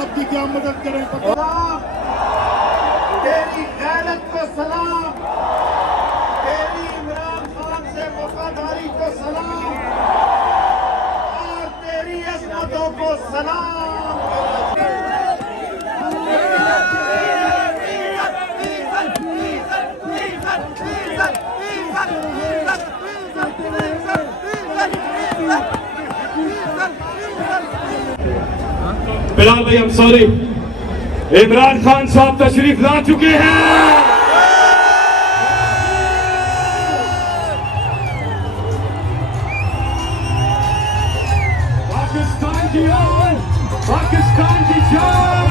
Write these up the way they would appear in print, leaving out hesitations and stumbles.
आपकी क्या मदद करें। सलाम तेरी गैरत को सलाम, तेरी इमरान खान से वफादारी को सलाम और तेरी अज़मतों को सलाम। बिलाल भाई, हम सॉरी, इमरान खान साहब तशरीफ ला चुके हैं। पाकिस्तान की आन, पाकिस्तान की जान,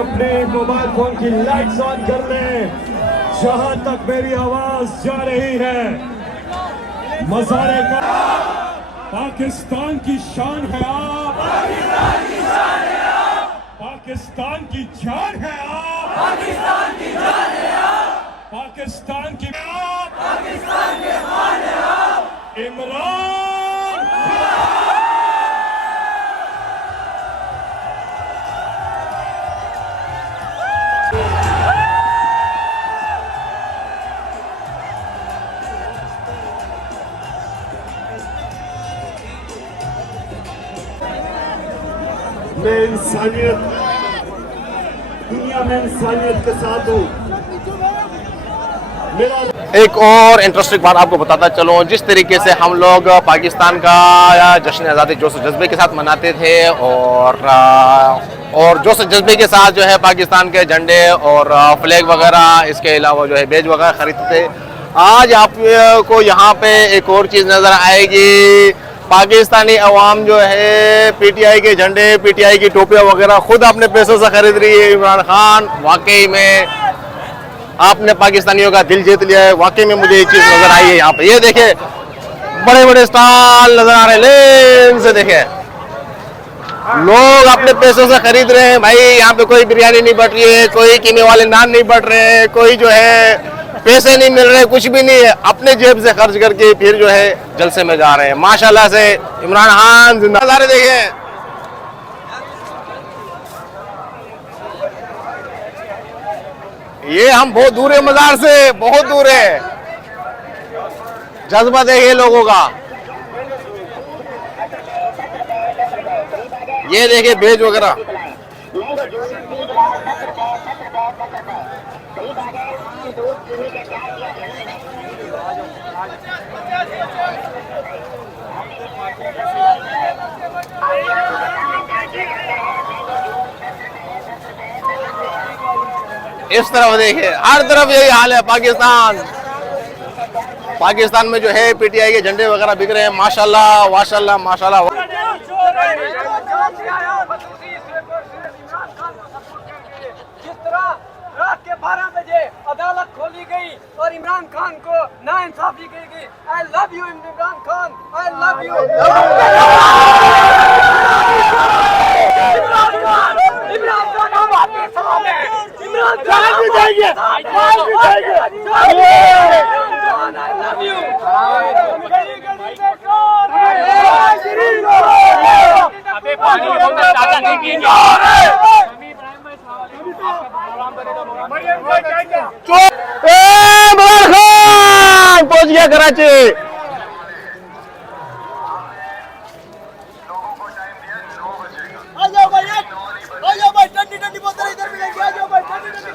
अपने मोबाइल फोन की लाइट्स ऑन कर लें। जहां तक मेरी आवाज जा रही है, मज़ारे का पाकिस्तान की शान है आप, पाकिस्तान की शान है आप, पाकिस्तान की जान है आप, पाकिस्तान की जान है आप, पाकिस्तान की आप, पाकिस्तान के खान है आप, इमरान। मैं इंसानियत, दुनिया में इंसानियत के साथ हूँ। एक और इंटरेस्टिंग बात आपको बताता चलो, जिस तरीके से हम लोग पाकिस्तान का जश्न आज़ादी जोश जज्बे के साथ मनाते थे और जोश जज्बे के साथ जो है पाकिस्तान के झंडे और फ्लैग वगैरह, इसके अलावा जो है बैज वगैरह खरीदते थे, आज आपको यहाँ पे एक और चीज़ नज़र आएगी। पाकिस्तानी अवाम जो है पीटीआई के झंडे, पीटीआई की टोपियाँ वगैरह खुद अपने पैसों से खरीद रही है। इमरान खान, वाकई में आपने पाकिस्तानियों का दिल जीत लिया है। वाकई में मुझे एक चीज़ नज़र आई है यहाँ पे, ये देखे बड़े बड़े स्टॉल नज़र आ रहे हैं, लेन से देखे लोग अपने पैसों से खरीद रहे हैं। भाई यहाँ पे कोई बिरयानी नहीं बट रही है, कोई कीमे वाले नान नहीं बट रहे हैं, कोई जो है पैसे नहीं मिल रहे, कुछ भी नहीं है, अपने जेब से खर्च करके फिर जो है जलसे में जा रहे हैं। माशाल्लाह से इमरान खान जिंदा। नज़ारे देखें, ये हम बहुत दूर है मजार से, बहुत दूर है। जज्बा देखिए लोगों का, ये देखिए बेज वगैरह। इस तरफ देखिए, हर तरफ यही हाल है। पाकिस्तान में जो है पीटीआई के झंडे वगैरह बिक रहे हैं। माशाल्लाह माशाल्लाह माशाल्लाह। जिस तरह रात के 12 बजे अदालत खोली गई और इमरान खान को नाइंसाफी की गई। I love you Imran Khan, I love you. Imran Khan हम आपके साथ हैं। इमरान खान भी जाएंगे, आज भी जाएंगे। I love you. अबे पानी चाचा नहीं पिएंगे। पहुंच गया कराची। आ जाओ भाई, ठंडी बोतल इधर मिलेगी। आ जाओ भाई, ठंडी बोतल।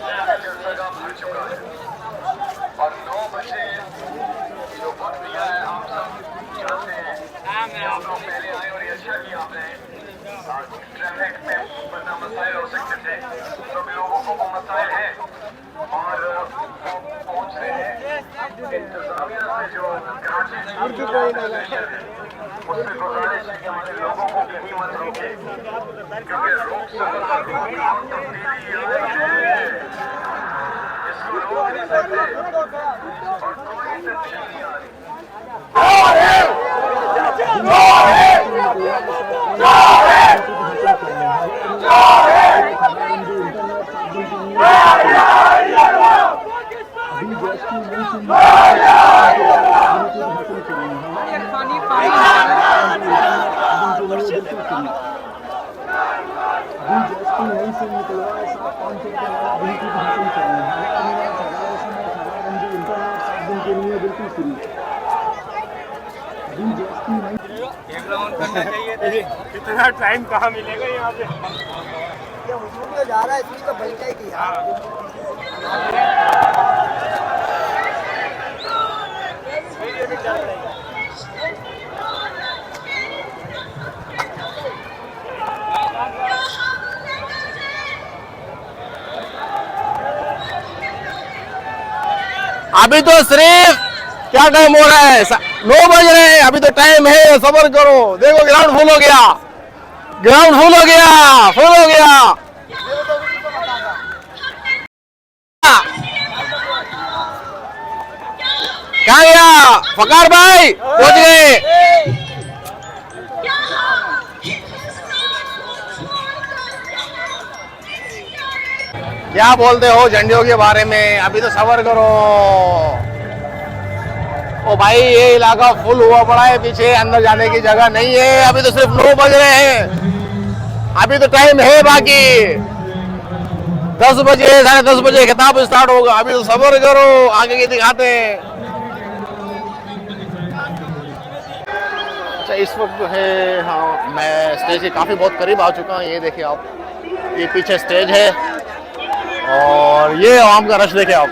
और 9 बजे जो वक्त दिया है, आप सब जानते हैं। आप लोग पहले आए और ये अच्छा किया आपने। ट्रैफिक में वरना मसाइल हो सकते थे, सब लोगों को वो मसाइल है और वो पहुंच रहे हैं। इंतजामिया से जो कराची उससे गुजारिश है कि हमारे लोगों को कहीं मत रोके, क्योंकि रोक सकता तब्दीली आई है, इसको रोक नहीं सकते और कोई तब्दीली नहीं आ रही। Yeah! इतना टाइम कहाँ मिलेगा यहाँ पे? जा रहा है इसलिए तो बैठा ही किया। अभी तो सिर्फ क्या टाइम हो रहा है? 9 बज रहे हैं। अभी तो टाइम है, सब्र करो। देखो ग्राउंड फुल हो गया, ग्राउंड फुल हो गया, फुल हो गया। क्या गया फकार भाई? पहुंच गए। क्या बोलते हो झंडियों के बारे में? अभी तो सब्र करो। ओ भाई ये इलाका फुल हुआ पड़ा है, पीछे अंदर जाने की जगह नहीं है। अभी तो सिर्फ 9 बज रहे हैं, अभी तो टाइम है बाकी। 10 बजे 10:30 बजे खिताब स्टार्ट होगा। अभी तो सब्र करो, आगे की दिखाते हैं। अच्छा इस वक्त जो है, हाँ मैं स्टेज के काफी बहुत करीब आ चुका हूँ। ये देखिए आप, ये पीछे स्टेज है और ये आवाम का रश देखिए आप।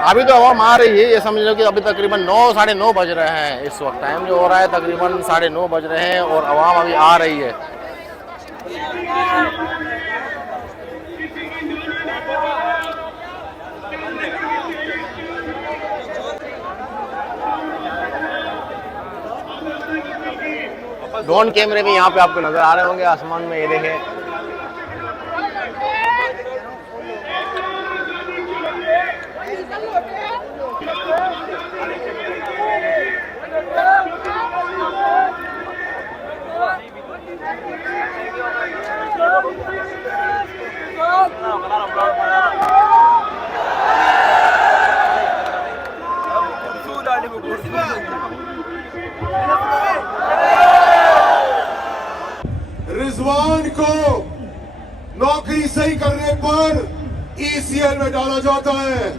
अभी तो आवाम आ रही है, ये समझ लो कि अभी तकरीबन 9 साढ़े 9 बज रहे हैं। इस वक्त टाइम जो हो रहा है तकरीबन 9:30 बज रहे हैं और आवाम अभी आ रही है। ड्रोन कैमरे भी यहाँ पे आपको नजर आ रहे होंगे आसमान में, ये देखें। रिजवान को नौकरी सही करने पर ECL में डाला जाता है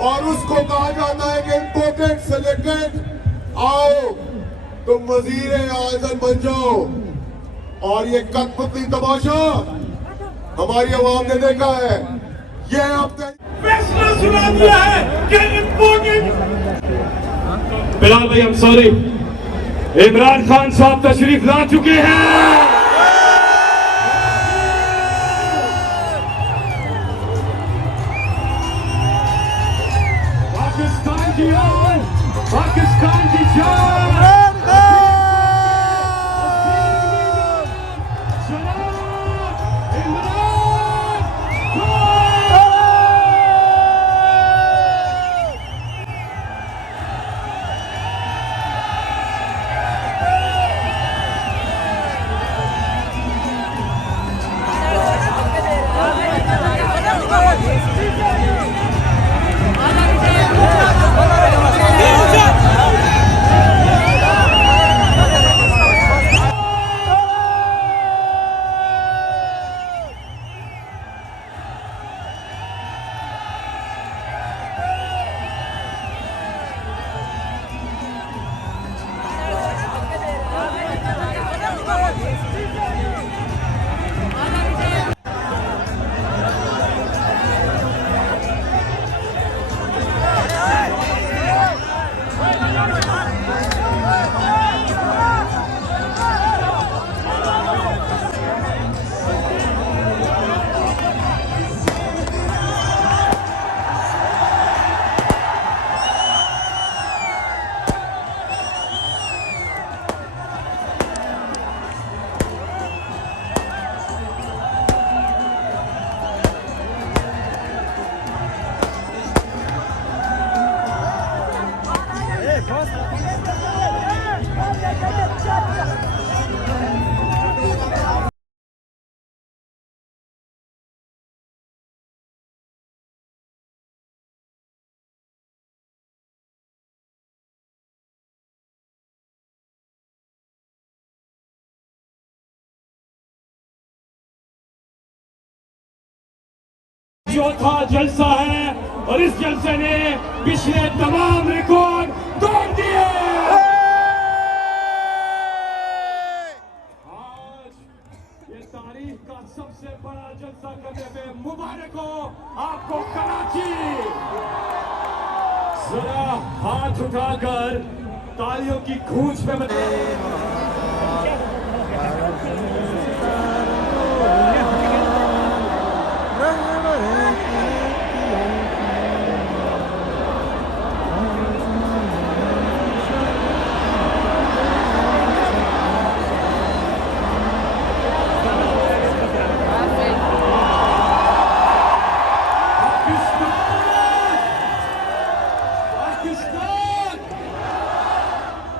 और उसको कहा जाता है कि इम्पोर्टेड सिलेक्टेड, आओ तुम वजीर आजम बन जाओ। और ये कठपुतली तमाशा हमारी आवाम ने देखा है। ये अब फैसला सुना दिया है कि इम्पोर्टेंट। बिलाल भाई, I am sorry, Imran Khan साहब तशरीफ ला चुके हैं। पाकिस्तान की आन, पाकिस्तान की जान। चौथा जलसा है और इस जलसे ने पिछले तमाम रिकॉर्ड तोड़ दिए। आज ये तारीख का सबसे बड़ा जलसा करने में मुबारक हो आपको कराची। जरा हाथ उठाकर तालियों की गूंज में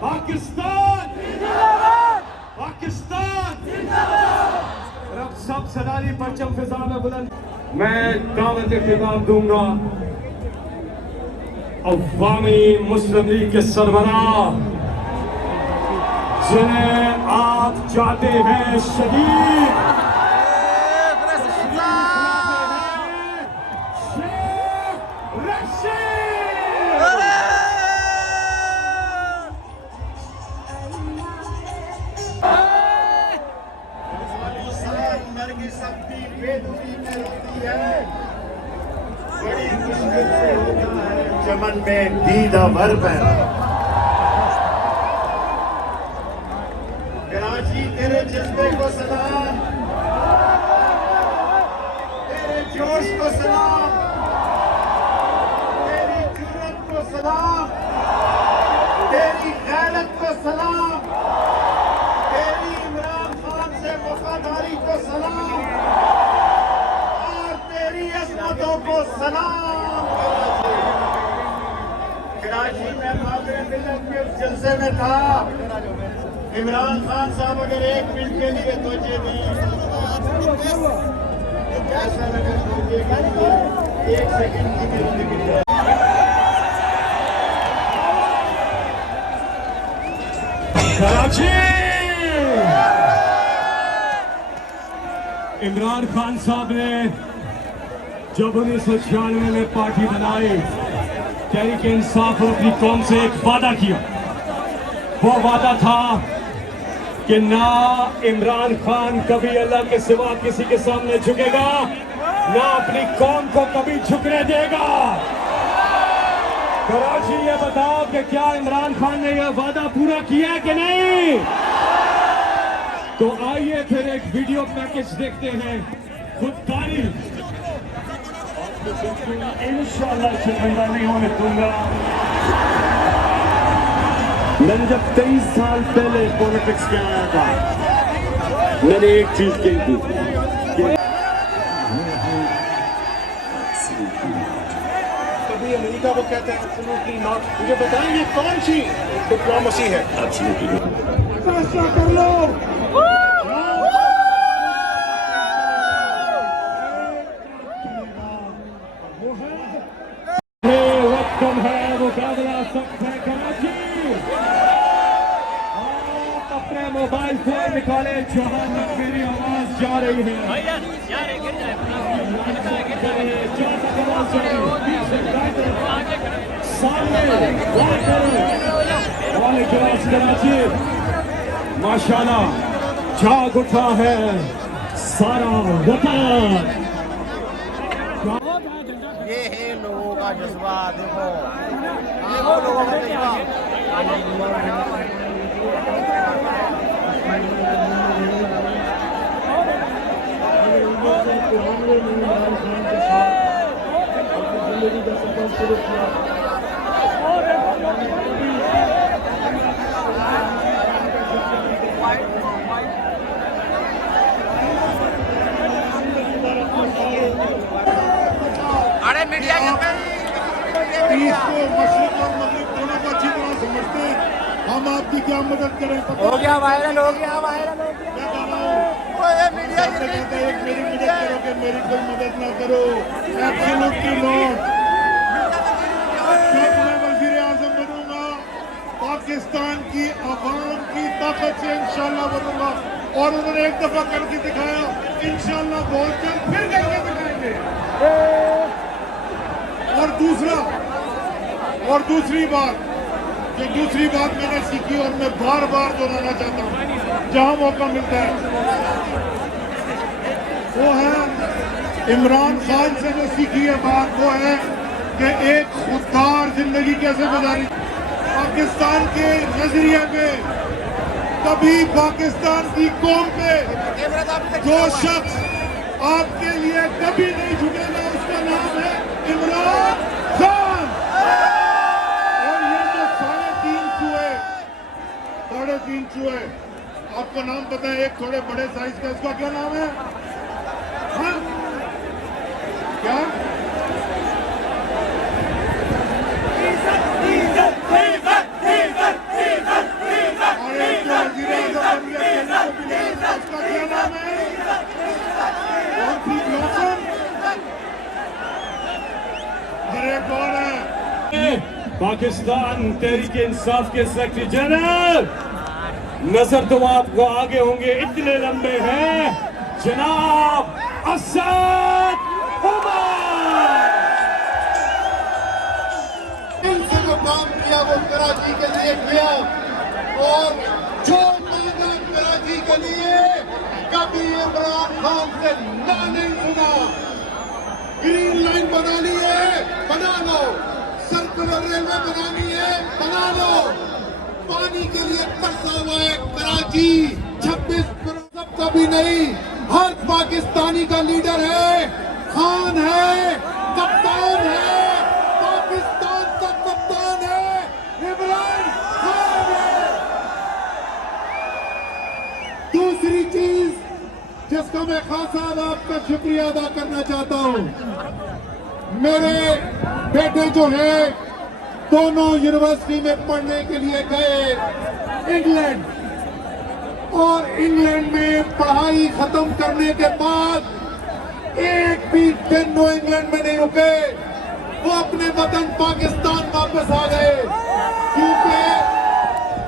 पाकिस्तान पाकिस्तान और अब सब सदारी परचम फिजा में बुलंद। मैं दावत खिताब दूंगा अवामी मुस्लिम लीग के सरबराह जिन्हें आप चाहते हैं शहीद बड़ी मुश्किल से होता है चमन में दीदावर पैदा। कराची तेरे जज्बे को सलाम, तेरे जोश को सलाम, तेरी जुर्रत को सलाम, तेरी गैरत को सलाम, तेरी इमरान खान से वफादारी को सलाम और तेरी अज़मतों को सलाम। कराची में मादरे मिल्लत के उस जलसे में था। इमरान खान साहब अगर एक मिनट के लिए तोजे दें ऐसा लगे तोजे की एक सेकंड की भी जिंदगी है। कराची इमरान खान साहब ने जब 1996 में पार्टी बनाई, तहरीक इंसाफ और अपनी कौम से एक वादा किया। वो वादा था कि ना इमरान खान कभी अल्लाह के सिवा किसी के सामने झुकेगा, ना अपनी कौम को कभी झुकने देगा। कराची ये बताओ कि क्या इमरान खान ने यह वादा पूरा किया कि नहीं? तो आइए फिर एक वीडियो पैकेज देखते हैं। खुददारी इंशाअल्लाह शर्मिंदा नहीं होने दूंगा। मैंने जब 23 साल पहले पॉलिटिक्स में आया था, मैंने एक चीज कही थी कि कभी अमेरिका को कहते हैं एब्सोल्युटली नॉट। मुझे बताएंगे कौन सी डिप्लोमेसी है? फैसला कर लो। वक्त कम है, मुकाबला सख्त है। कराची आप अपने मोबाइल फोन निकाले, जहां तक मेरी आवाज जा रही है। सामने कराची माशाल्लाह जाग उठा है सारा वतन। ये है लोगों का जज्बा। देखो देखो लोगों का जज्बा। अरे मीडिया इसको मशरिक और मगरिब दोनों को अच्छी तरह समझते हैं। हम आपकी क्या मदद करें? हो गया वायरल, हो गया वायरल, हो गया। क्या कर रहा हूँ? मीडिया कहता है एक मेरी मदद करोगे, मेरी कोई मदद ना करो। Absolutely not. जब मैं वजीर आजम बनूंगा, पाकिस्तान की आवाम की ताकत से इंशाल्लाह बनूंगा। और उन्होंने एक दफा करके दिखाया, इंशाल्लाह बोलकर फिर करके दिखाएंगे। और दूसरी बात मैंने सीखी और मैं बार बार दोहराना चाहता हूँ जहां मौका मिलता है, वो है इमरान खान से जो सीखी है बात, वो है कि एक खुददार जिंदगी कैसे गुजारी। पाकिस्तान के नजरिए पे, कभी पाकिस्तान की कौम पे जो शख्स आपके लिए कभी नहीं झुकेगा, उसका नाम है इमरान खान। और ये जो 3.5 चूहे, आपका नाम पता है? एक थोड़े बड़े साइज का, इसका क्या नाम है? हाँ? क्या? और एक जो वज़ीर आज़म बन गया, उसका क्या नाम है? अरे कौन है? पाकिस्तान तहरीक इंसाफ के सेक्रेटरी जनरल, नजर तो आपको आगे होंगे, इतने लंबे हैं, जनाब असद उमर। दिल से जो काम किया वो कराची के लिए किया, और जो मांगा कराची के लिए कभी इमरान खान से ना नहीं सुना। ग्रीन लाइन बनानी है, बना लो। सर्कुलर रेलवे बनानी है, बना लो। पानी के लिए तरसा हुआ है कराची। 26 करोड़ कभी नहीं, हर पाकिस्तानी का लीडर है, खान है, कप्तान है, पाकिस्तान का कप्तान है, इमरान खान है। दूसरी चीज जिसका मैं खास साहब आपका शुक्रिया अदा करना चाहता हूं, मेरे बेटे जो है दोनों यूनिवर्सिटी में पढ़ने के लिए गए इंग्लैंड, और इंग्लैंड में पढ़ाई खत्म करने के बाद एक भी दिन वो इंग्लैंड में नहीं रुके, वो अपने वतन पाकिस्तान वापस आ गए,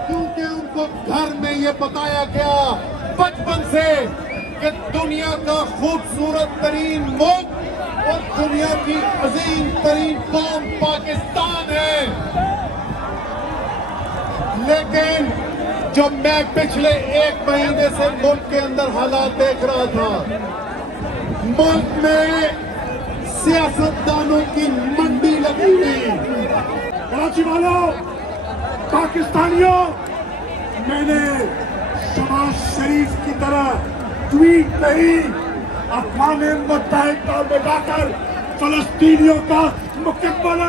क्योंकि उनको घर में ये बताया गया बचपन से कि दुनिया का खूबसूरत तरीन मुल्क और दुनिया की अजीम तरीन कौम पाकिस्तान है। लेकिन जब मैं पिछले 1 महीने से मुल्क के अंदर हालात देख रहा था, मुल्क में सियासतदानों की मंडी लगी हुई। कराची वालों, पाकिस्तानियों, मैंने शहबाज शरीफ की तरह ट्वीट नहीं, अक़वाम मुत्तहिदा में जाकर फलस्तीनियों का मुकम्मल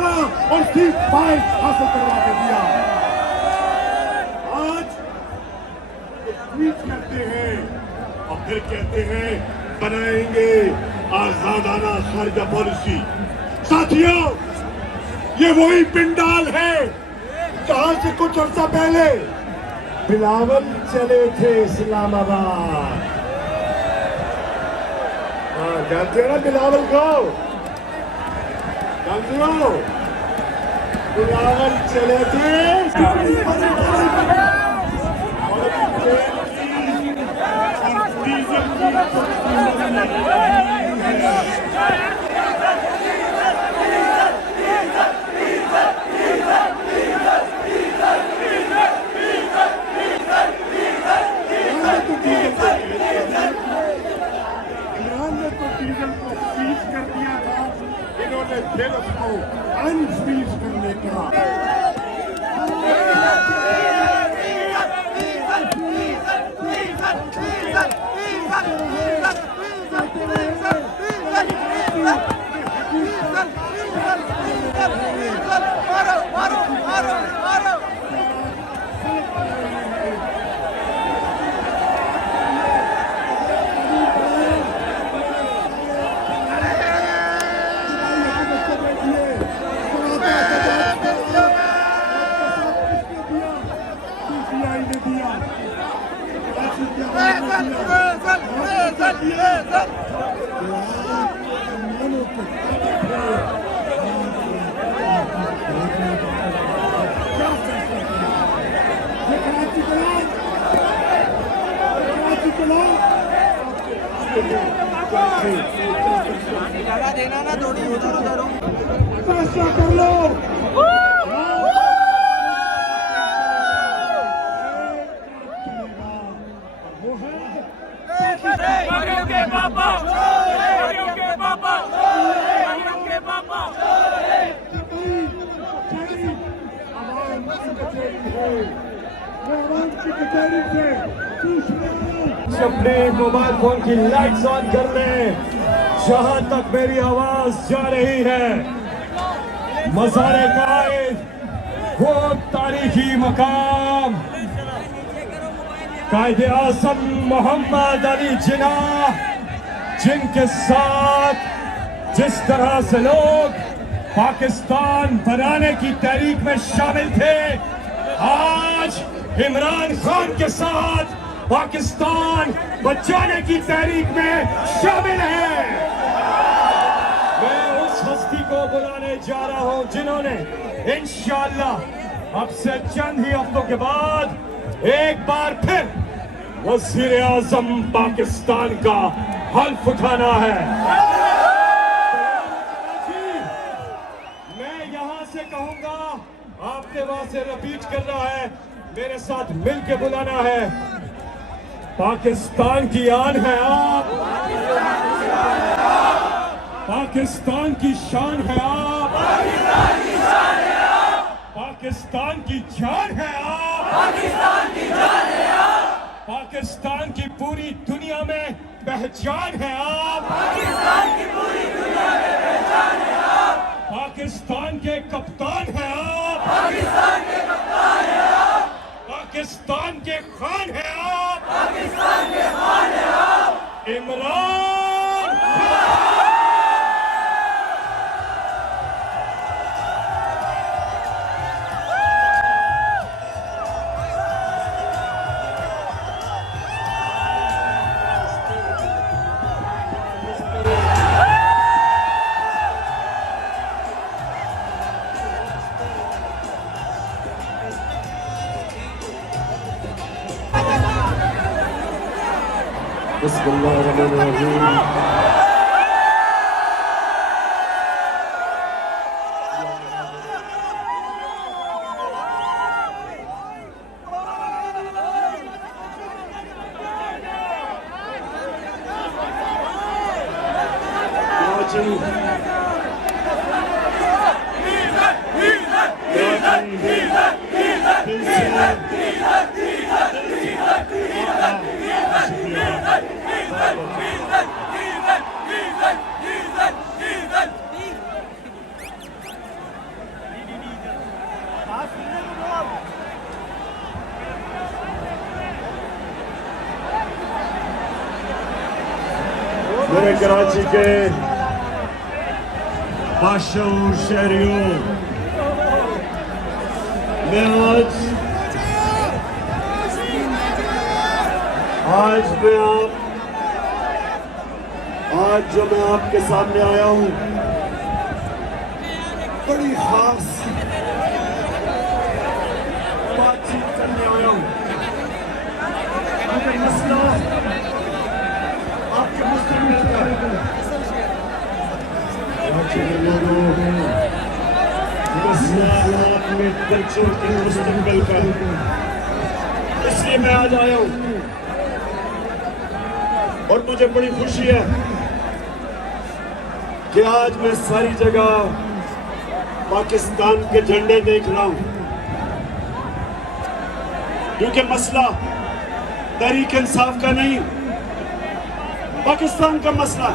और सिर्फ फाइल हासिल करवा के दिया। आज ट्वीट करते हैं और फिर कहते हैं बनाएंगे आजादाना खारजा पॉलिसी। साथियों, ये वही पिंडाल है जहां से कुछ अर्सा पहले बिलावल चले थे इस्लामाबाद। जानते हो ना बिलावल को? जानते हो? बिलावल चले थे फिर उसको अनफ्रीज करने का। फैसला कर लो। अपने मोबाइल फोन की लाइट्स ऑन कर लें। जहां तक मेरी आवाज जा रही है, मज़ारे कायद वो तारीखी मकाम कायदे आज़म मोहम्मद अली जिन्नाह, जिनके साथ जिस तरह से लोग पाकिस्तान बनाने की तहरीक में शामिल थे, आज इमरान खान के साथ पाकिस्तान बचाने की तहरीक में शामिल है। मैं उस हस्ती को बुलाने जा रहा हूं जिन्होंने इंशाअल्लाह अब से चंद ही हफ्तों के बाद एक बार फिर वज़ीर आज़म पाकिस्तान का हल्फ उठाना है। मैं यहां से कहूंगा, आपने वहां से रिपीट करना है, मेरे साथ मिलके बुलाना है। पाकिस्तान की आन है आप, पाकिस्तान की शान है आप, पाकिस्तान की जान है आप, पाकिस्तान की पूरी दुनिया में पहचान है आप, पाकिस्तान के कप्तान है आप, पाकिस्तान के खान है आप, इमरान खान। बिस्मिल्लाहिर्रहमानिर्रहीम। मेरे कराची के बादशाह शहरियों, मैं आज जो मैं आपके सामने आया हूं, बड़ी खास बातचीत करने आया हूं। क्योंकि मसला आपके मुस्तकबिल का है। मसला आपके कल्चर के मुस्तकबिल का है। इसलिए मैं आज आया हूं और मुझे बड़ी खुशी है कि आज मैं सारी जगह पाकिस्तान के झंडे देख रहा हूं, क्योंकि मसला तहरीक इंसाफ का नहीं, पाकिस्तान का मसला है।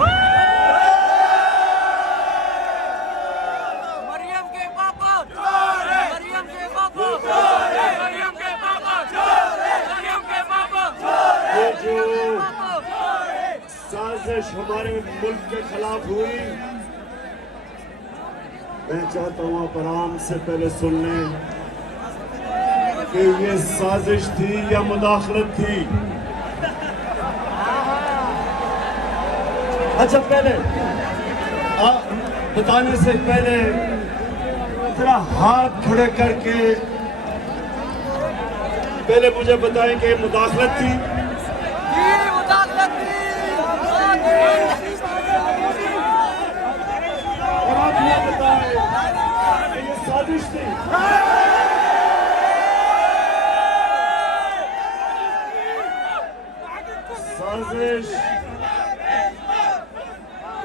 मरियम के पापा चोर है, मरियम के पापा चोर है, मरियम के पापा चोर है, मरियम के पापा चोर है। ये जो साजिश हमारे मुल्क के खिलाफ हुई, मैं चाहता हूं आप आराम से पहले सुन लें कि ये साजिश थी या मुदाखलत थी। अच्छा, पहले बताने से पहले जरा हाथ खड़े करके पहले मुझे बताएं कि मुदाखलत थी। मुदाखलत थी।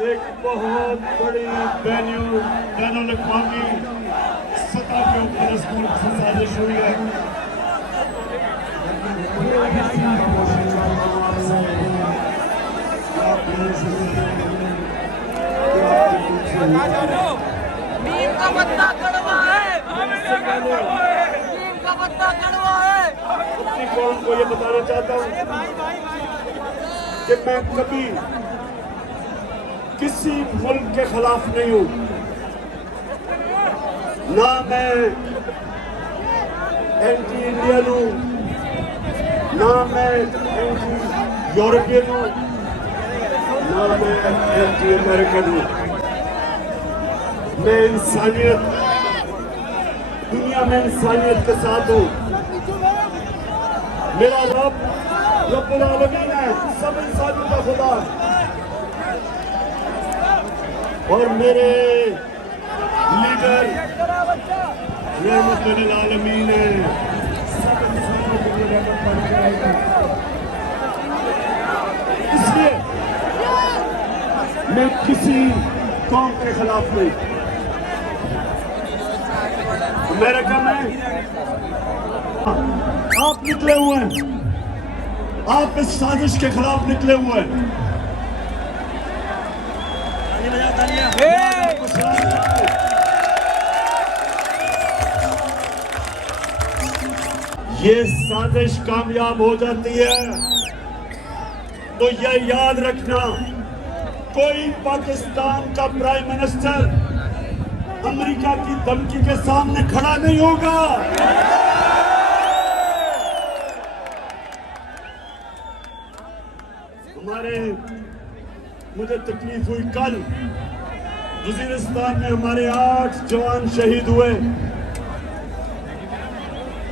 एक बहुत बड़ी बैनुल-अक़वामी सतह के ऊपर इस मुल्क से साजिश हुई है। नीम का पत्ता कड़वा है, नीम का पत्ता कड़वा है। अपनी कौम को ये बताना चाहता हूँ कि मैं कभी किसी मुल्क के खिलाफ नहीं हूँ, ना मैं एंटी इंडियन हूँ, ना मैं एंटी यूरोपियन हूँ, ना मैं एंटी अमेरिकन हूँ। मैं इंसानियत, दुनिया में इंसानियत के साथ हूँ। मेरा रब रब्बुल आलमीन है, सब इंसानों का खुदा, और मेरे लीडर रहमतुल आलमीन है, सब इंसानों के लिए रहमत बन जाएगा। इसलिए मैं किसी कौम के खिलाफ नहीं। अमेरिका में आप निकले हुए हैं, आप इस साजिश के खिलाफ निकले हुए हैं। ये साजिश कामयाब हो जाती है तो ये याद रखना, कोई पाकिस्तान का प्राइम मिनिस्टर अमेरिका की धमकी के सामने खड़ा नहीं होगा। मुझे तकलीफ हुई कल वजीरिस्तान में हमारे 8 जवान शहीद हुए।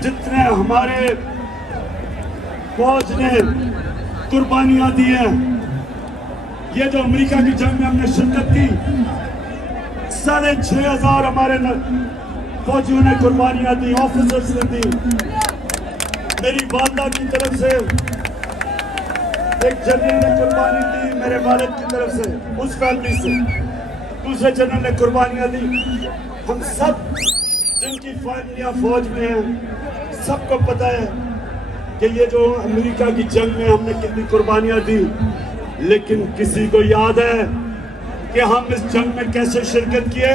जितने हमारे फौज ने कुर्बानियां दी हैं, ये जो अमेरिका की जंग में हमने शिरकत की, 6,500 हमारे फौजियों ने कुर्बानियां दी, ऑफिसर्स ने दी। मेरी वालदा की तरफ से एक जनरल ने कुर्बानी दी, मेरे वालिद की तरफ से, उस फैमिली से दूसरे जनरल ने कुर्बानियां दी। हम सब जिनकी फैमिलियां फौज में हैं, सबको पता है कि ये जो अमेरिका की जंग में हमने कितनी कुर्बानियां दी। लेकिन किसी को याद है कि हम इस जंग में कैसे शिरकत किए?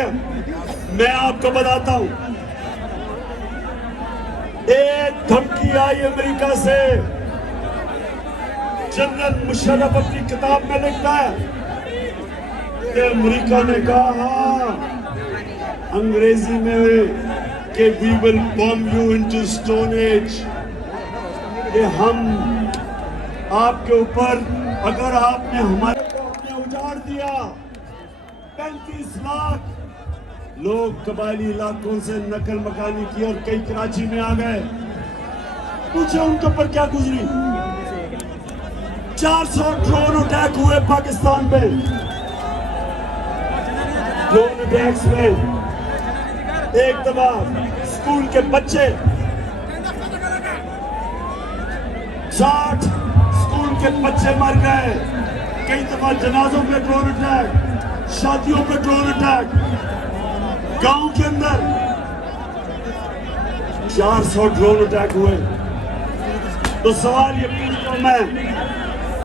मैं आपको बताता हूं। एक धमकी आई अमेरिका से। जनरल मुशर्रफ अपनी किताब में लिखता है कि अमेरिका ने कहा अंग्रेजी में कि we will bomb you into stone age, कि हम आपके ऊपर, अगर आपने हमारे को अपने उजाड़ दिया। 35 लाख लोग कबायली इलाकों से नकल मकानी की और कई कराची में आ गए। पूछे उनके ऊपर क्या गुजरी। 400 ड्रोन अटैक हुए पाकिस्तान पे। ड्रोन अटैक्स में एक दफा स्कूल के बच्चे, 60 स्कूल के बच्चे मर गए। कई दफा जनाजों पे ड्रोन अटैक, शादियों पे ड्रोन अटैक, गांव के अंदर 400 ड्रोन अटैक हुए। तो सवाल ये पूछता हूं मैं,